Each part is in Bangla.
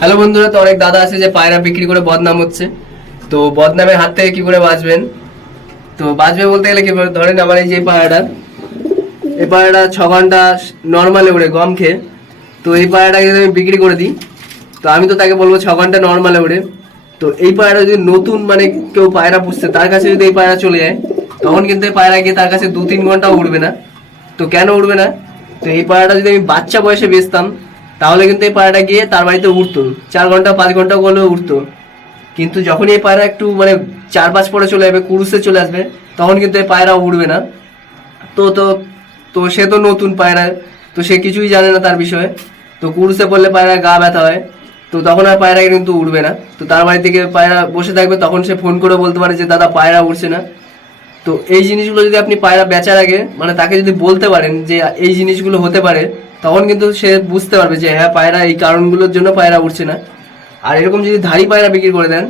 হ্যালো বন্ধুরা, তো অনেক দাদা আছে যে পায়রা বিক্রি করে বদনাম হচ্ছে। তো বদনামের হাত থেকে কি করে বাঁচবেন? তো বাঁচবে বলতে গেলে কি ধরেন, আমার এই যে পায়রাটা, এই পায়রাটা 6 ঘন্টা নর্মালে উড়ে গম খেয়ে। তো এই পায়রাটাকে যদি আমি বিক্রি করে দিই, তো আমি তো তাকে বলবো 6 ঘন্টা নর্মালে উড়ে। তো এই পায়রা যদি নতুন মানে কেউ পায়রা পুষছে তার কাছে যদি এই পায়রা চলে যায়, তখন কিন্তু এই পায়রা গিয়ে তার কাছে 2-3 ঘন্টাও উড়বে না। তো কেন উড়বে না? তো এই পায়রাটা যদি আমি বাচ্চা বয়সে বেচতাম, তাহলে কিন্তু এই পায়রাটা গিয়ে তার বাড়িতে উঠতো, 4 ঘন্টা 5 ঘন্টা করলেও উঠতো। কিন্তু যখন এই পায়রা একটু মানে 4-5 পরে চলে যাবে, কুরুসে চলে আসবে, তখন কিন্তু এই পায়রা উড়বে না। তো তো তো সে তো নতুন পায়রা, তো সে কিছুই জানে না তার বিষয়ে। তো কুরুসে পড়লে পায়রা গা ব্যথা হয়, তো তখন আর পায়রা কিন্তু উড়বে না। তো তার বাড়ি থেকে পায়রা বসে থাকবে, তখন সে ফোন করে বলতে পারে যে দাদা পায়রা উড়ছে না। তো এই জিনিসগুলো যদি আপনি পায়রা বেচার আগে মানে তাকে যদি বলতে পারেন যে এই জিনিসগুলো হতে পারে, তখন কিন্তু সে বুঝতে পারবে যে হ্যাঁ, পায়রা এই কারণগুলোর জন্য পায়রা উঠছে না। আর এরকম যদি ধাড়ি পায়রা বিক্রি করে দেন,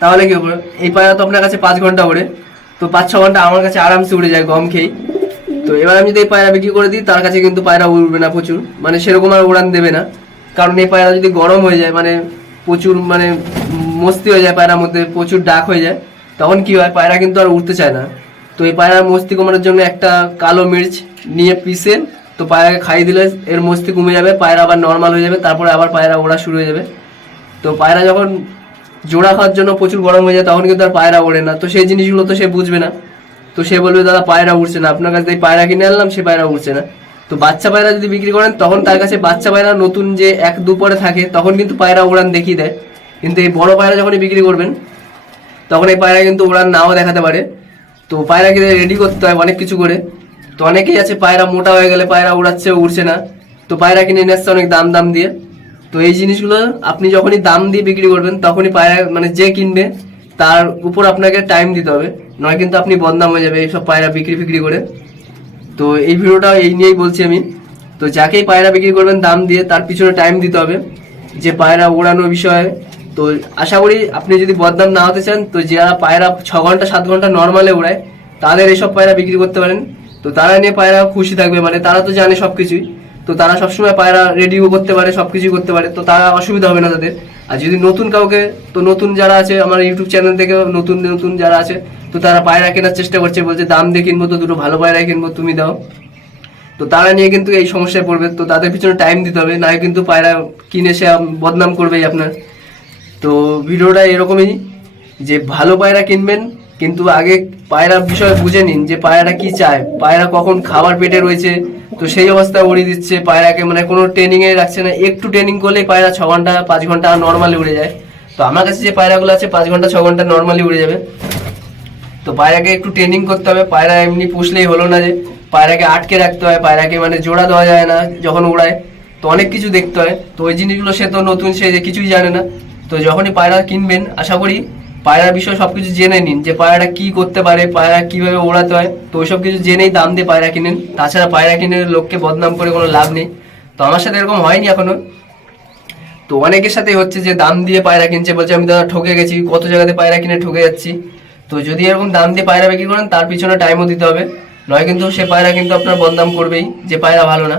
তাহলে কি হবে? এই পায়রা তো আপনার কাছে 5 ঘন্টা ওড়ে, তো 5-6 ঘন্টা আমার কাছে আরামসে উড়ে যায় গম খেয়ে। তো এবার আমি যদি এই পায়রা বিক্রি করে দিই, তার কাছে কিন্তু পায়রা উড়বে না প্রচুর, মানে সেরকম আর উড়ান দেবে না। কারণ এই পায়রা যদি গরম হয়ে যায়, মানে প্রচুর মানে মস্তি হয়ে যায় পায়রার মধ্যে, প্রচুর ডাক হয়ে যায়, তখন কি হয়, পায়রা কিন্তু আর উঠতে চায় না। তো এই পায়রার মস্তি কমানোর জন্য একটা কালো মির্চ নিয়ে পিষে তো পায়রাকে খাইয়ে দিলে এর মস্তি কমে যাবে, পায়রা আবার নর্মাল হয়ে যাবে, তারপরে আবার পায়রা ওড়া শুরু হয়ে যাবে। তো পায়রা যখন জোড়া খাওয়ার জন্য প্রচুর গরম হয়ে যায়, তখন কিন্তু আর পায়রা ওড়ে না। তো সেই জিনিসগুলো তো সে বুঝবে না। তো সে বলবে দাদা পায়রা উঠছে না, আপনার কাছ থেকে পায়রা কিনে আনলাম, সে পায়রা উঠছে না। তো বাচ্চা পায়রা যদি বিক্রি করেন, তখন তার কাছে বাচ্চা পায়রা নতুন যে 1-2 পরে থাকে, তখন কিন্তু পায়রা উড়ান দেখিয়ে দেয়। কিন্তু এই বড় পায়রা যখনই বিক্রি করবেন, তখন এই পায়রা কিন্তু উড়ান নাও দেখাতে পারে। তো পায়রাকে রেডি করতে হয় অনেক কিছু করে। তো অনেকেই আছে পায়রা মোটা হয়ে গেলে পায়রা উড়াচ্ছে, উড়ছে না, তো পায়রা কিনে নিয়ে আসছে অনেক দাম দাম দিয়ে। তো এই জিনিসগুলো আপনি যখনই দাম দিয়ে বিক্রি করবেন, তখনই পায়রা মানে যে কিনবে তার উপর আপনাকে টাইম দিতে হবে, নয় কিন্তু আপনি বদনাম হয়ে যাবে এইসব পায়রা বিক্রি করে। তো এই ভিডিওটা এই নিয়েই বলছি আমি। তো যাকেই পায়রা বিক্রি করবেন দাম দিয়ে, তার পিছনে টাইম দিতে হবে যে পায়রা ওড়ানোর বিষয়ে। তো আশা করি আপনি যদি বদনাম না হতে চান, তো যারা পায়রা 6 ঘন্টা 7 ঘন্টা নর্মালে ওড়ায়, তাদের এসব পায়রা বিক্রি করতে পারেন। তো তারা নিয়ে পায়রা খুশি থাকবে, মানে তারা তো জানে সব কিছুই। তো তারা সবসময় পায়রা রেডিও করতে পারে, সব কিছুই করতে পারে, তো তারা অসুবিধা হবে না তাদের। আর যদি নতুন কাউকে, তো নতুন যারা আছে আমার ইউটিউব চ্যানেল থেকে, নতুন নতুন যারা আছে, তো তারা পায়রা কেনার চেষ্টা করছে, বলছে দাম দিয়ে কিনবো, তো দুটো ভালো পায়রা কিনবো, তুমি দাও। তো তারা নিয়ে কিন্তু এই সমস্যায় পড়বে। তো তাদের পিছনে টাইম দিতে হবে, না কিন্তু পায়রা কিনে সে বদনাম করবেই আপনার। তো ভিডিওটা এরকমই যে ভালো পায়রা কিনবেন, কিন্তু আগে পায়রার বিষয়ে বুঝে নিন যে পায়রাটা কি চায়, পায়রা কখন খাবার পেটে রয়েছে, তো সেই অবস্থায় উড়িয়ে দিচ্ছে পায়রাকে, মানে কোনো ট্রেনিংয়ে রাখছে না। একটু ট্রেনিং করলেই পায়রা 6 ঘন্টা 5 ঘন্টা নর্মালি উড়ে যায়। তো আমার কাছে যে পায়রাগুলো আছে 5 ঘন্টা 6 ঘন্টা নর্মালি উড়ে যাবে। তো পায়রাকে একটু ট্রেনিং করতে হবে, পায়রা এমনি পুষলেই হলো না যে পায়রাকে আটকে রাখতে হয়, পায়রাকে মানে জোড়া দেওয়া যায় না যখন উড়ায়, তো অনেক কিছু দেখতে হয়। তো ওই জিনিসগুলো সে তো নতুন, সে যে কিছুই জানে না। তো যখনই পায়রা কিনবেন, আশা করি পায়রার বিষয়ে সবকিছু জেনে নিন যে পায়রাটা কি করতে পারে, পায়রা কিভাবে ওড়াতে হয়, তো ওইসব কিছু জেনেই দাম দিয়ে পায়রা কিনেন। তাছাড়া পায়রা কিনে লোককে বদনাম করে কোনো লাভ নেই। তো আমার সাথে এরকম হয়নি এখনো। তো অনেকের সাথে হচ্ছে যে দাম দিয়ে পায়রা কিনছে, বলছে আমি দাদা ঠকে গেছি, কত জায়গাতে পায়রা কিনে ঠকে যাচ্ছি। তো যদি এরকম দাম দিয়ে পায়রা বিক্রি করেন, তার পিছনে টাইমও দিতে হবে, নয় কিন্তু সে পায়রা কিন্তু আপনার বদনাম করবেই যে পায়রা ভালো না।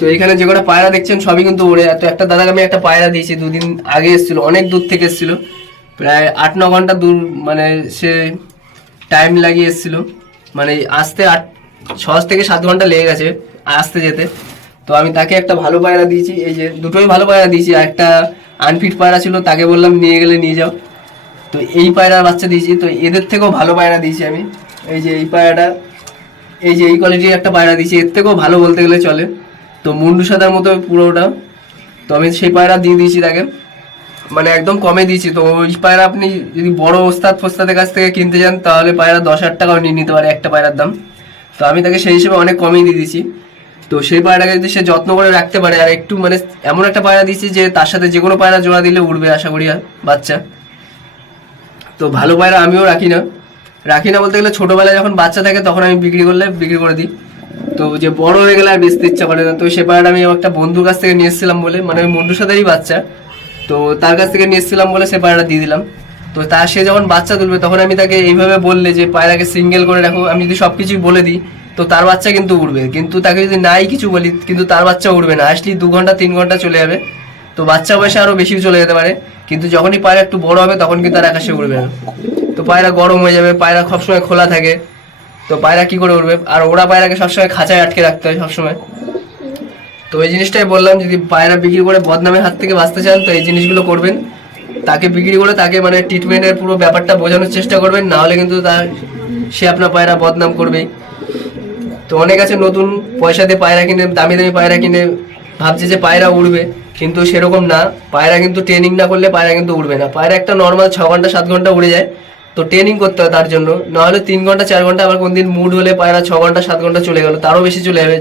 তো এখানে যে কটা পায়রা দেখছেন সবই কিন্তু ওড়ে। তো একটা দাদাকে আমি একটা পায়রা দিয়েছি, 2 দিন আগে এসেছিল, অনেক দূর থেকে এসেছিল, প্রায় 8-9 ঘন্টা দূর, মানে সে টাইম লাগিয়ে এসেছিল, মানে আসতে 6 থেকে 7 ঘন্টা লেগে গেছে আসতে যেতে। তো আমি তাকে একটা ভালো পায়রা দিয়েছি, এই যে দুটোই ভালো পায়রা দিয়েছি। আর একটা আনফিট পায়রা ছিল, তাকে বললাম নিয়ে গেলে নিয়ে যাও। তো এই পায়রার বাচ্চা দিয়েছি। তো এদের থেকেও ভালো পায়রা দিয়েছি আমি। এই যে এই পায়রাটা, এই যে এই কোয়ালিটির একটা পায়রা দিয়েছি, এর থেকেও ভালো বলতে গেলে চলে। তো মুন্ডু সাদার মতো পুরোটা। তো আমি সেই পায়রা দিয়ে দিয়েছি তাকে, মানে একদম কমে দিয়েছি। তো ওই পায়রা আপনি যদি বড় ওস্তাদ ফোস্তাদের কাছ থেকে কিনতে যান, তাহলে পায়রা 10,000 টাকাও নিয়ে নিতে পারে একটা পায়রার দাম। তো আমি তাকে সেই হিসেবে অনেক কমেই দিয়ে দিয়েছি। তো সেই পায়রাটাকে যদি সে যত্ন করে রাখতে পারে, আর একটু মানে এমন একটা পায়রা দিয়েছি যে তার সাথে যে কোনো পায়রা জোড়া দিলে উড়বে আশা করি আর বাচ্চা। তো ভালো পায়রা আমিও রাখি না বলতে গেলে ছোটবেলায় যখন বাচ্চা থাকে তখন আমি বিক্রি করলে বিক্রি করে দিই। তো যে বড় হয়ে গেলে আর বেচতে ইচ্ছা করে না। তো সে পায়রাটা আমি একটা বন্ধুর কাছ থেকে নিয়ে এসেছিলাম বলে, মানে ওই বন্ধুর সাথেই বাচ্চা, তো তার কাছ থেকে নিয়ে এসেছিলাম বলে সে পায়রাটা দিয়ে দিলাম। তো সে যখন বাচ্চা তুলবে, তখন আমি তাকে এইভাবে বললে যে পায়রাকে সিঙ্গেল করে রাখো, আমি যদি সব কিছুই বলে দিই, তো তার বাচ্চা কিন্তু উড়বে, কিন্তু তাকে যদি নাই কিছু বলি কিন্তু তার বাচ্চা উড়বে না, আসলে 2 ঘন্টা 3 ঘন্টা চলে যাবে। তো বাচ্চা বয়সে আরও বেশি চলে যেতে পারে, কিন্তু যখনই পায়রা একটু বড় হবে তখন কিন্তু আর আকাশে উড়বে না। তো পায়রা গরম হয়ে যাবে, পায়রা সবসময় খোলা থাকে, তো পায়রা কি করে উড়বে? আর ওরা পায়রাকে সবসময় খাঁচায় আটকে রাখতে হয় সবসময়। তো এই জিনিসটাই বললাম, যদি পায়রা বিক্রি করে বদনামের হাত থেকে বাঁচতে চান তো এই জিনিসগুলো করবেন। তাকে বিক্রি করে তাকে মানে ট্রিটমেন্টের পুরো ব্যাপারটা বোঝানোর চেষ্টা করবেন, না হলে কিন্তু সে আপনার পায়রা বদনাম করবেই। তো অনেক আছে নতুন পয়সা দিয়ে পায়রা কিনে, দামি দামি পায়রা কিনে ভাবছে যে পায়রা উড়বে, কিন্তু সেরকম না। পায়রা কিন্তু ট্রেনিং না করলে পায়রা কিন্তু উড়বে না। পায়রা একটা নর্মাল 6 ঘন্টা 7 ঘন্টা উড়ে যায়, তো ট্রেনিং করতে হয় তার জন্য, নাহলে 3 ঘন্টা 4 ঘন্টা, আবার কোনদিন মুড হলে পায়রা 6 ঘন্টা 7 ঘন্টা চলে গেল, তারও বেশি চলে যাবে।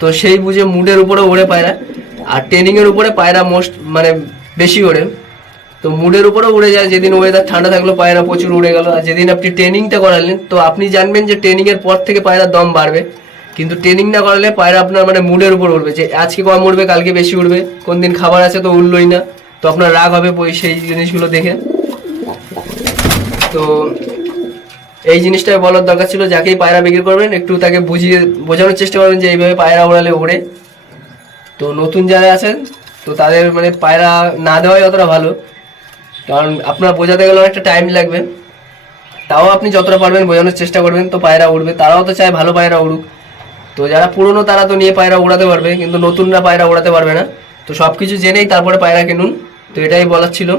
তো সেই বুঝে মুডের উপরে ওড়ে পায়রা, আর ট্রেনিংয়ের উপরে পায়রা মানে বেশি ওড়ে। তো মুডের উপরে উড়ে যায়, যেদিন ওয়েদার ঠান্ডা থাকলো পায়রা প্রচুর উড়ে গেল, আর যেদিন আপনি ট্রেনিংটা করালেন তো আপনি জানবেন যে ট্রেনিংয়ের পর থেকে পায়রার দম বাড়বে। কিন্তু ট্রেনিং না করালে পায়রা আপনার মানে মুডের উপর উঠবে, যে আজকে কম উঠবে কালকে বেশি উঠবে, কোন দিন খাবার আছে তো উঠলোই না, তো আপনার রাগ হবে সেই জিনিসগুলো দেখে। তো এই জিনিসটাই বলার দরকার ছিল, যাকেই পায়রা বিক্রি করবেন একটু তাকে বোঝানোর চেষ্টা করবেন যে এইভাবে পায়রা ওড়ালে ওড়ে। তো নতুন যারা আছেন তো তাদের মানে পায়রা না দেওয়াই অতটা ভালো, কারণ আপনার বোঝাতে গেলে অনেকটা টাইম লাগবে। তাও আপনি যতটা পারবেন বোঝানোর চেষ্টা করবেন, তো পায়রা উড়বে। তারাও তো চায় ভালো পায়রা উড়ুক। তো যারা পুরনো তারা তো নিয়ে পায়রা উড়াতে পারবে, কিন্তু নতুনরা পায়রা উড়াতে পারবে না। তো সব কিছু জেনেই তারপরে পায়রা কিনুন। তো এটাই বলার ছিল।